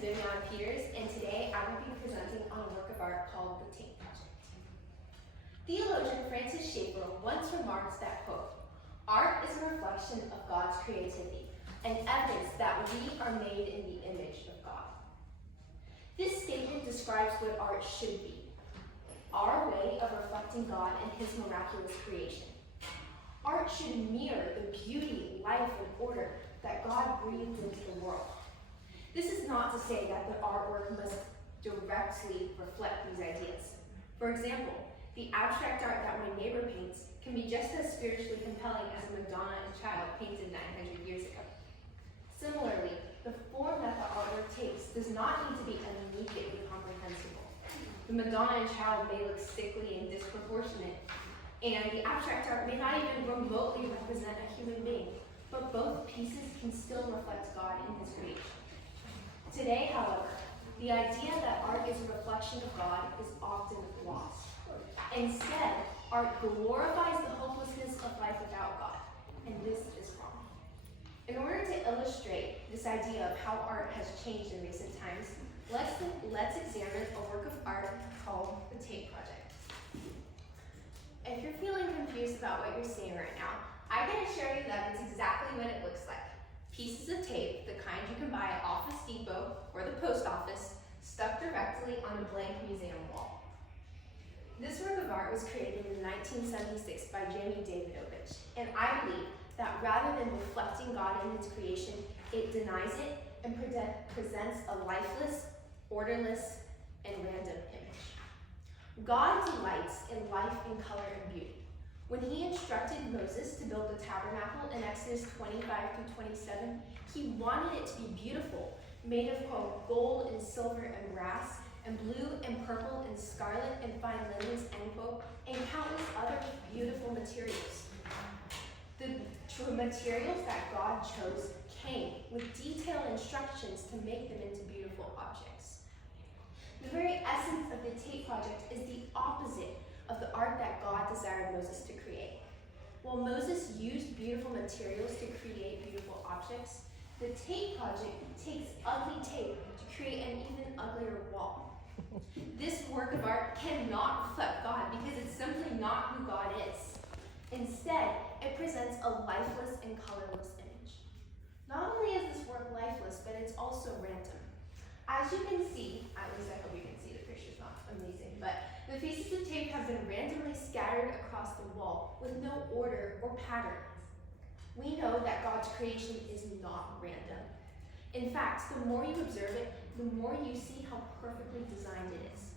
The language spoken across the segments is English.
Vivi Art Speech, and today I will be presenting on a work of art called The Tape Project. Theologian Francis Schaeffer once remarked that, quote, "Art is a reflection of God's creativity, and evidence that we are made in the image of God." This statement describes what art should be, our way of reflecting God and His miraculous creation. Art should mirror the beauty, life, and order that God breathed into the world. This is not to say that the artwork must directly reflect these ideas. For example, the abstract art that my neighbor paints can be just as spiritually compelling as a Madonna and Child painted 900 years ago. Similarly, the form that the artwork takes does not need to be immediately comprehensible. The Madonna and Child may look sickly and disproportionate, and the abstract art may not even remotely represent a human being, but both pieces can still reflect God in His creation. Today, however, the idea that art is a reflection of God is often lost. Instead, art glorifies the hopelessness of life without God, and this is wrong. In order to illustrate this idea of how art has changed in recent times, let's examine a work of art called The Tape Project. If you're feeling confused about what you're seeing right now, I can assure you that it's exactly what it looks like. Pieces of tape, the kind you can buy at Office Depot or the post office, stuck directly on a blank museum wall. This work of art was created in 1976 by Jamie Davidovich, and I believe that rather than reflecting God in His creation, it denies it and presents a lifeless, orderless, and random image. God delights in life and color and beauty. When He instructed Moses to build the tabernacle in Exodus 25-27, He wanted it to be beautiful, made of, quote, gold and silver and brass, and blue and purple and scarlet and fine linens, end quote, and countless other beautiful materials. The materials that God chose came with detailed instructions to make them into beautiful objects. The very essence of the Tape Project is the opposite of the art that God desired Moses to create. While Moses used beautiful materials to create beautiful objects, the Tape Project takes ugly tape to create an even uglier wall. This work of art cannot reflect God because it's simply not who God is. Instead, it presents a lifeless and colorless image. Not only is this work lifeless, but it's also random. As you can see, at least I hope you can see, the picture's not amazing, but the pieces of tape have been randomly scattered across the wall with no order or pattern. We know that God's creation is not random. In fact, the more you observe it, the more you see how perfectly designed it is.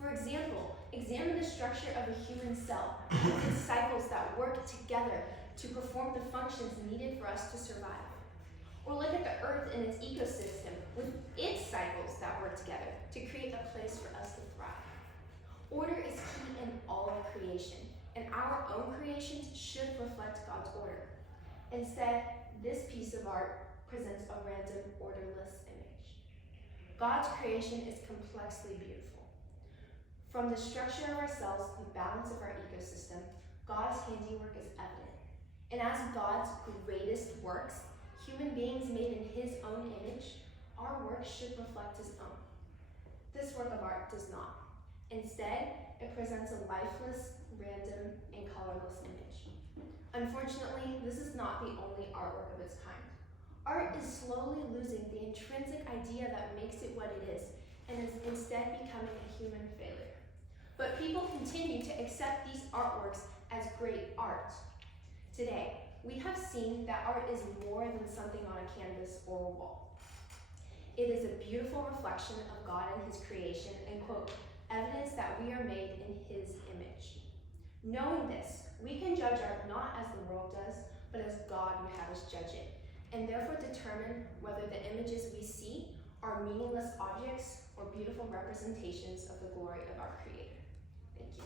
For example, examine the structure of a human cell with its cycles that work together to perform the functions needed for us to survive. Or look at the earth and its ecosystem with its cycles that work together to create a place for us to thrive. Order is key in all of creation, and our own creations should reflect God's order. Instead, this piece of art presents a random, orderless image. God's creation is complexly beautiful. From the structure of our cells to the balance of our ecosystem, God's handiwork is evident. And as God's greatest works, human beings made in His own image, our work should reflect His own. This work of art does not. Instead, it presents a lifeless, random, and colorless image. Unfortunately, this is not the only artwork of its kind. Art is slowly losing the intrinsic idea that makes it what it is, and is instead becoming a human failure. But people continue to accept these artworks as great art. Today, we have seen that art is more than something on a canvas or a wall. It is a beautiful reflection of God and His creation, and, quote, evidence that we are made in His image. Knowing this, we can judge art not as the world does, but as God would have us judge it, and therefore determine whether the images we see are meaningless objects or beautiful representations of the glory of our Creator. Thank you.